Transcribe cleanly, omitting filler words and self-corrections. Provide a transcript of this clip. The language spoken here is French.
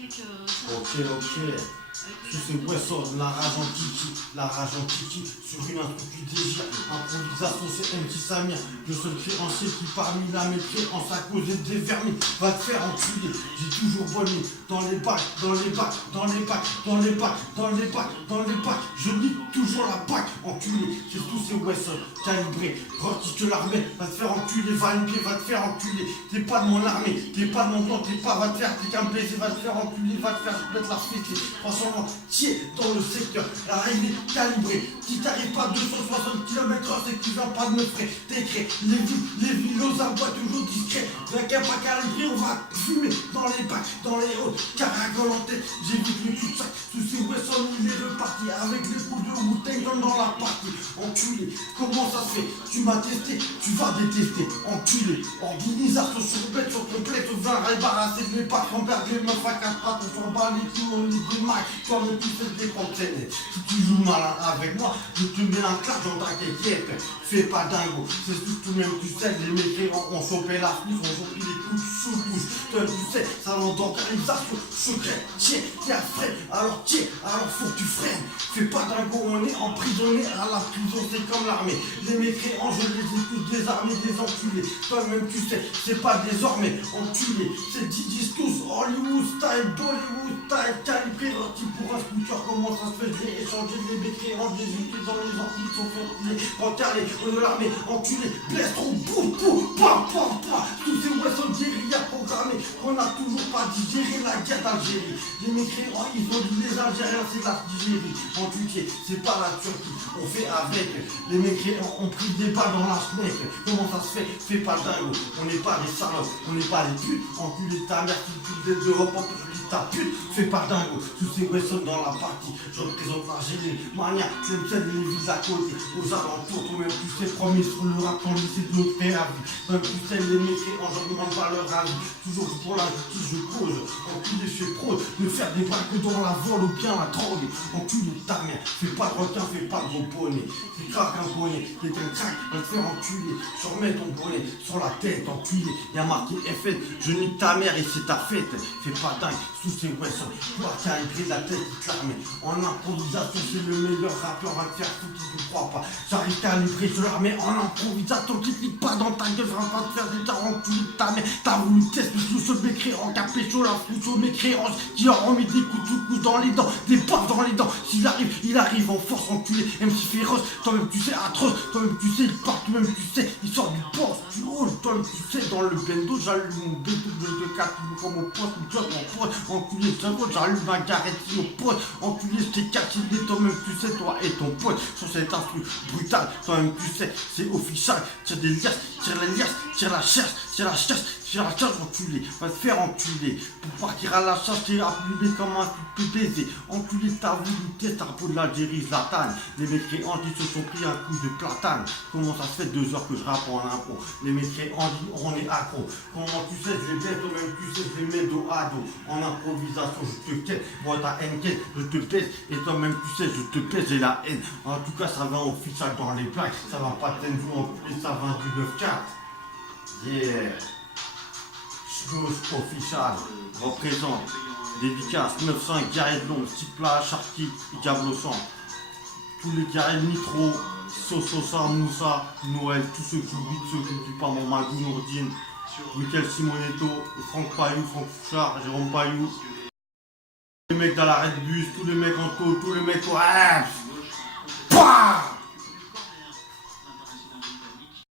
Ok, ok. Tous ces Wesson, la rage en kiki, sur une instru qui dégire. Improvisation, c'est MC Samir, le seul créancier qui parmi la mécréance à cause des vermis va te faire enculer. J'ai toujours bonné dans les bacs, dans les bacs, dans les bacs, dans les bacs, dans les bacs, dans les bacs. Je nique toujours la bac, enculé. C'est tous ces Wesson calibrés. Rortique l'armée, va te faire enculer, Valenpied va te faire enculer. T'es pas de mon armée, t'es pas de mon plan, t'es pas, va te faire, t'es qu'un baiser, va te faire enculer, va te faire mettre la fessée. Franchement, tiens dans le secteur, la règle est calibrée. Si t'arrives pas à 260 km/h, c'est que tu viens pas de me frais. T'écris les villes aux abois toujours discrets. D'un cap pas calibré, on va fumer dans les bacs, dans les hauts, caracol en tête. J'évite le cul de sac, sous ces Wesson, il est reparti. Avec les coups de Wu-Tang dans la partie. Enculé, comment ça se fait? Tu m'as testé, tu vas détester. Enculé, organisation sur bête, sur complète, au vin débarrassé de mes pattes, on perd les meufs à 4 pattes, on s'en bat les coups, on lit des macs. Toi, mais tu sais décontraîner. Si tu joues malin avec moi, je te mets un claque dans ta quéquette. Fais pas dingo, c'est tout même tu sais, les mécréants ont chopé la fousse, ont chopé les coups sous bouche. Toi, tu sais, salon d'organisation secret. Tiens, t'es à frais, alors tiens, alors faut que tu freines. Fais pas dingo, on est emprisonné à la prison, c'est comme l'armée. Les mécréants, je les ai tous désarmés, des enculés. Toi-même, tu sais, c'est pas désormais enculé. C'est Didi tous, Hollywood style, Bollywood style, calibré, rôti pour un scooter. Comment ça se fait? J'ai échangé les mécréants, des unités dans les Antilles, sont formés, rencarlés, on de l'armée, enculé, blesse trop, boum, boum, pam, pam, pam. Tous ces Wesson guérillas programmés, qu'on a toujours pas digéré la guerre d'Algérie. Les mécréants, ils ont dit les Algériens, c'est la Algérie. Enculé, c'est pas la Turquie, on fait avec. Les mécréants ont pris des balles dans la fenêtre. Comment ça se fait? Fais pas dingue, on n'est pas des salopes, on n'est pas des putes. Enculé ta mère, tu des Europe, ta pute, fais pas dingue, tous ces Wesson dans la partie, je représente l'Algérie, Mania, Tlemcen, les villes à côté, aux alentours, toi-même tu sais, promis sur le rap, ton lycée de notre préavis, même tu sais, les mécréants, je demande pas leur avis, toujours pour la justice, je cause, enculé, je fais prose, de faire des braques dans la vol ou bien la drogue, enculé ta mère, fais pas de requin, fais pas de gros bonnet, c'est craque un bonnet, t'es un crack, va te faire enculer, je remets ton bonnet sur la tête, enculé, y'a marqué FN, je nique ta mère et c'est ta fête, fais pas dingue, sous ces Wesson, toi qui as écrit la tête qui clame. En improvisation, c'est le meilleur rappeur, va te faire foutre qui ne croit pas. J'arrive calibré, je leur mets en improvisation, qui pique pas dans ta gueule, je vais pas te faire des tarons, tu niques ta mère. T'as voulu tester sous ce mécréant, qui a pécho la fouche aux mécréants, qui leur ont mis des coups dans les dents, des baffes dans les dents. S'il arrive, il arrive en force, enculé, MC féroce, toi-même tu sais, atroce, toi-même tu sais, il part, toi-même tu sais, il sort du poste, tu roules, toi-même tu sais, dans le bendo, j'allume mon B2 de 4 comme au poste, mon job, mon poste. Enculé, j'allume ma garette au pote. Enculé, je t'ai caché toi-même, tu sais, toi et ton pote. Sur cet instru brutal, toi-même, tu sais, c'est officiel. Tire des liasses, tire la liasse, tire la chasse, tire la chasse, tire la chasse, enculé. Va te faire enculer. Pour partir à la chasse, t'es appelé comme un peu baiser. Enculé, t'as voulu tester ta peau de l'Algérie, Zlatan. Les mécréants, ils se sont pris un coup de platane. Comment ça se fait 2 heures que je rappe en impro? Les mécréants, on est accro. Comment tu sais, je les baisse, toi-même, tu sais, je les mets dos à dos. En improvisation, je te quitte, moi ta haine quitte, je te pèse, et toi-même tu sais, je te pèse, j'ai la haine. En tout cas, ça va officiel dans les plaques, ça va pas t'enlever en plus, ça va du 9-4. Yeah. Chose official, représente, dédicace, 9-5, Gareth Long, Tipla, Sharky, Diablo 100. Tous les Gareth Nitro, Sososa, Moussa, Noël, tous ceux qui oublient, ceux qui n'oublient pas mon Magou Nourdine. Michael Simonetto, Franck Payou, Franck Fouchard, Jérôme Payou. Tous les mecs dans la Red Bus, tous les mecs en taux, tous les mecs au rap.